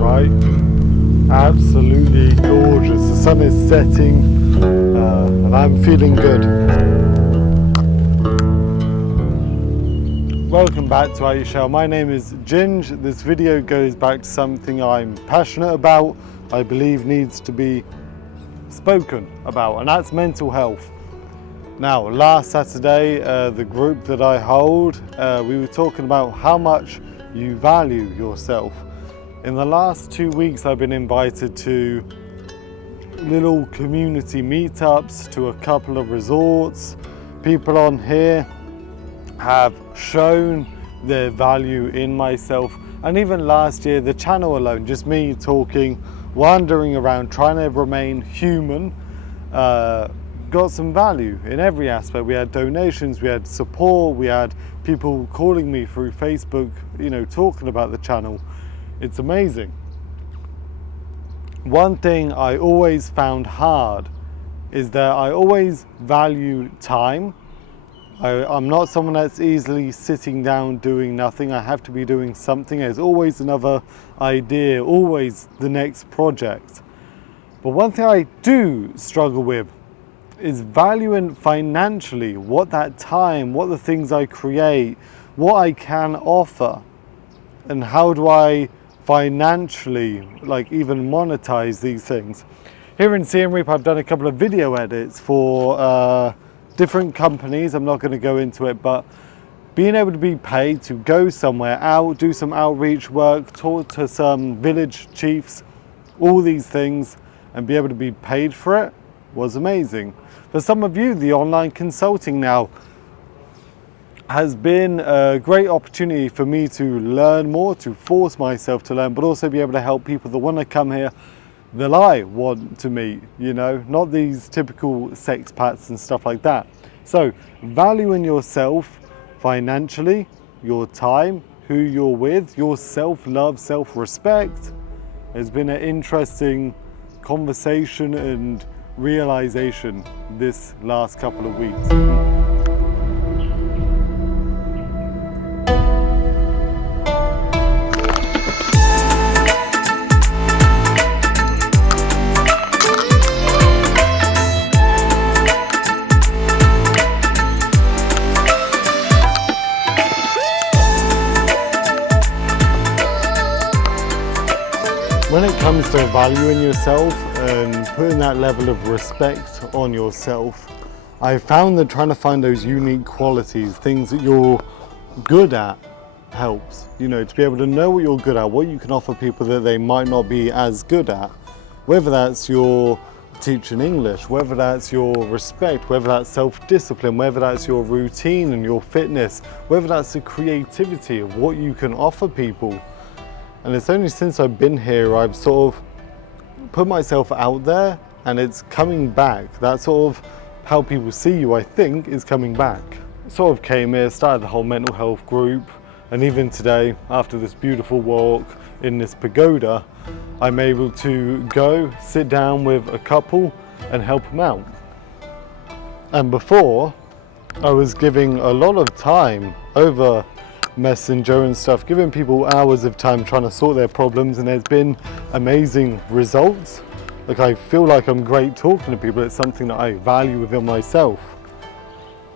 right? Absolutely gorgeous. The sun is setting and I'm feeling good. Welcome back to Aisha. My name is Ginge. This video goes back to something I'm passionate about, I believe needs to be spoken about, and that's mental health. Now, last Saturday, the group that I hold, we were talking about how much you value yourself. In the last 2 weeks, I've been invited to little community meetups, to a couple of resorts. People on here have shown their value in myself. And even last year, the channel alone, just me talking, wandering around, trying to remain human, got some value in every aspect. We had donations, we had support, we had people calling me through Facebook, talking about the channel. It's amazing. One thing I always found hard is that I always value time. I'm not someone that's easily sitting down doing nothing. I have to be doing something. There's always another idea, always the next project. But one thing I do struggle with is valuing financially what that time, what the things I create, what I can offer, and how do I financially, even monetize these things. Here in Siem Reap, I've done a couple of video edits for different companies. I'm not going to go into it, but being able to be paid to go somewhere out, do some outreach work, talk to some village chiefs, all these things, and be able to be paid for it was amazing. For some of you, the online consulting now has been a great opportunity for me to learn more, to force myself to learn, but also be able to help people that want to come here that I want to meet, not these typical sexpats and stuff like that. So valuing yourself financially, your time, who you're with, your self-love, self-respect has been an interesting conversation and realization this last couple of weeks. When it comes to valuing yourself and putting that level of respect on yourself, I found that trying to find those unique qualities, things that you're good at, helps. To be able to know what you're good at, what you can offer people that they might not be as good at. Whether that's your teaching English, whether that's your respect, whether that's self-discipline, whether that's your routine and your fitness, whether that's the creativity of what you can offer people. And it's only since I've been here I've sort of put myself out there, and it's coming back. That's sort of how people see you, I think, is coming back. Sort of came here, started the whole mental health group, and even today, after this beautiful walk in this pagoda, I'm able to go sit down with a couple and help them out. And before, I was giving a lot of time over Messenger and stuff, giving people hours of time trying to sort their problems, and there's been amazing results. I feel like I'm great talking to people. It's something that I value within myself.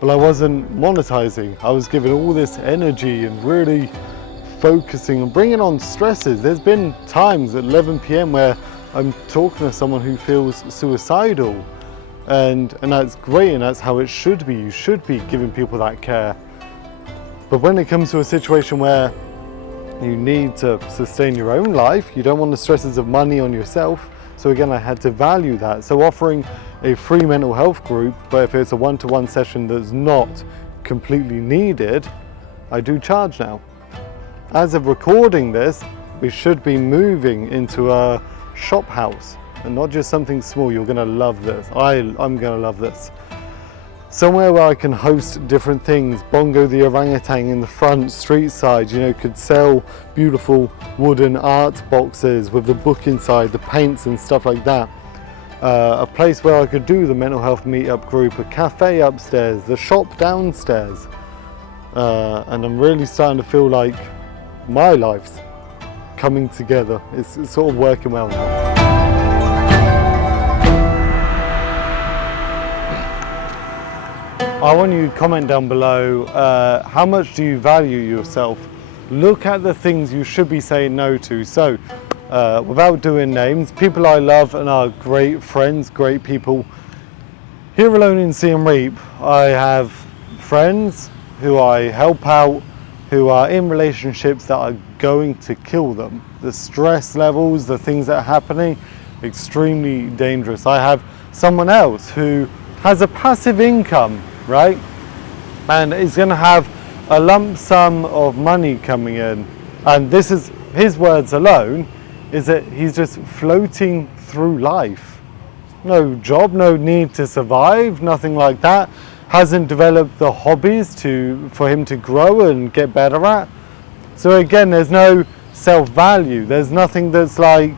But I wasn't monetizing. I was giving all this energy and really focusing and bringing on stresses. There's been times at 11 p.m. where I'm talking to someone who feels suicidal, and that's great, and that's how it should be. You should be giving people that care. But when it comes to a situation where you need to sustain your own life, you don't want the stresses of money on yourself. So again, I had to value that. So offering a free mental health group, but if it's a one-to-one session that's not completely needed, I do charge now. As of recording this, we should be moving into a shop house, and not just something small. You're gonna love this. I'm gonna love this. Somewhere where I can host different things. Bongo the orangutan in the front, street side, could sell beautiful wooden art boxes with the book inside, the paints and stuff like that. A place where I could do the mental health meetup group, a cafe upstairs, the shop downstairs. And I'm really starting to feel like my life's coming together. It's sort of working well now. I want you to comment down below, how much do you value yourself? Look at the things you should be saying no to. So, without doing names, people I love and are great friends, great people. Here alone in Siem Reap, I have friends who I help out, who are in relationships that are going to kill them. The stress levels, the things that are happening, extremely dangerous. I have someone else who has a passive income, right? And is going to have a lump sum of money coming in. And this is his words alone, is that he's just floating through life. No job, no need to survive, nothing like that. Hasn't developed the hobbies for him to grow and get better at. So again, there's no self-value. There's nothing that's like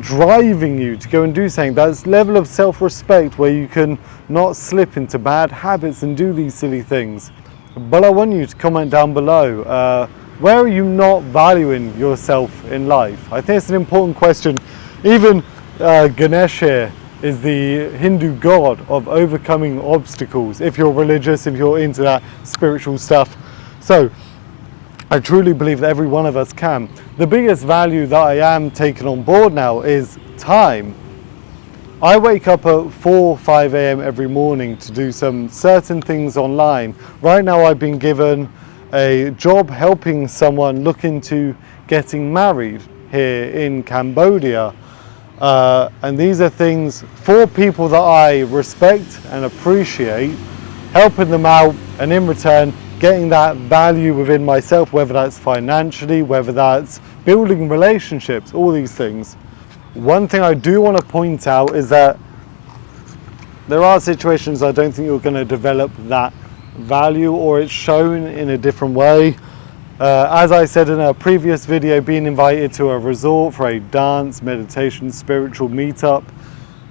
driving you to go and do something. That's level of self-respect where you can not slip into bad habits and do these silly things. But I want you to comment down below, where are you not valuing yourself in life? I think it's an important question. Even Ganesh here is the Hindu god of overcoming obstacles, if you're religious, if you're into that spiritual stuff. So I truly believe that every one of us can. The biggest value that I am taking on board now is time. I wake up at 4 or 5 a.m. every morning to do some certain things online. Right now I've been given a job helping someone look into getting married here in Cambodia. And these are things for people that I respect and appreciate, helping them out, and in return getting that value within myself, whether that's financially, whether that's building relationships, all these things. One thing I do want to point out is that there are situations I don't think you're going to develop that value, or it's shown in a different way. As I said in a previous video, being invited to a resort for a dance, meditation, spiritual meetup,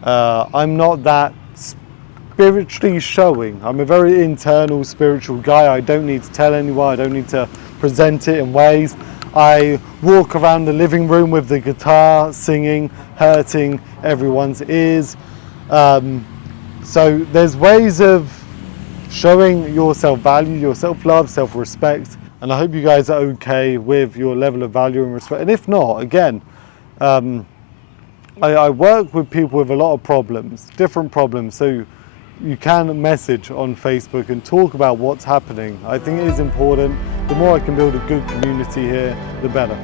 I'm not that spiritually showing. I'm a very internal spiritual guy. I don't need to tell anyone, I don't need to present it in ways. I walk around the living room with the guitar singing, hurting everyone's ears. So there's ways of showing your self-value, your self-love, self-respect, and I hope you guys are okay with your level of value and respect. And if not, again, I work with people with a lot of problems, different problems, so you can message on Facebook and talk about what's happening. I think it is important. The more I can build a good community here, the better.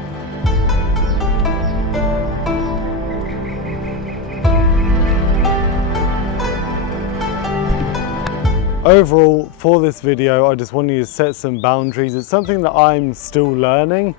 Overall, for this video, I just want you to set some boundaries. It's something that I'm still learning,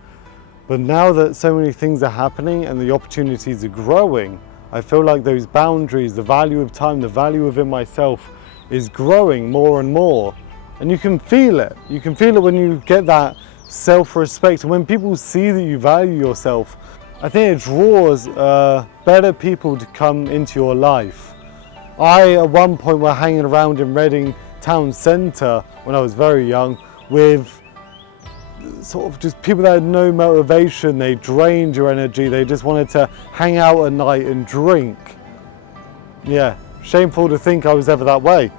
but now that so many things are happening and the opportunities are growing, I feel like those boundaries, the value of time, the value within myself is growing more and more. And you can feel it. You can feel it when you get that self-respect. And when people see that you value yourself, I think it draws better people to come into your life. I, at one point, were hanging around in Reading town centre when I was very young with sort of just people that had no motivation. They drained your energy. They just wanted to hang out at night and drink. Yeah, shameful to think I was ever that way.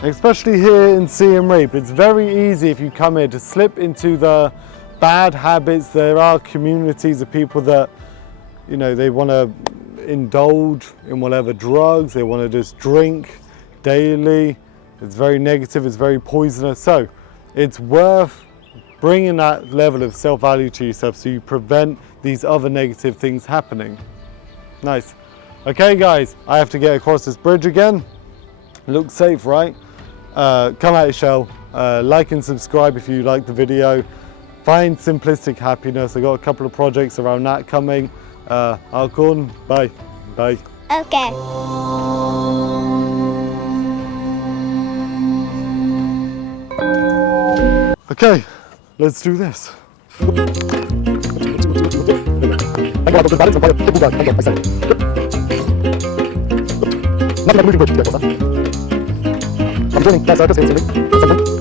Especially here in Siem Reap, it's very easy if you come here to slip into the bad habits. There are communities of people that, you know, they want to indulge in whatever drugs, they want to just drink daily. It's very negative, it's very poisonous. So it's worth bringing that level of self-value to yourself so you prevent these other negative things happening. Nice. Okay guys, I have to get across this bridge again. Look safe, right? Come out your shell. Like and subscribe if you like the video. Find Simplistic Happiness. I've got a couple of projects around that coming. Arkoun, bye. Bye. Okay. Okay, let's do this. I'm joining that circus here,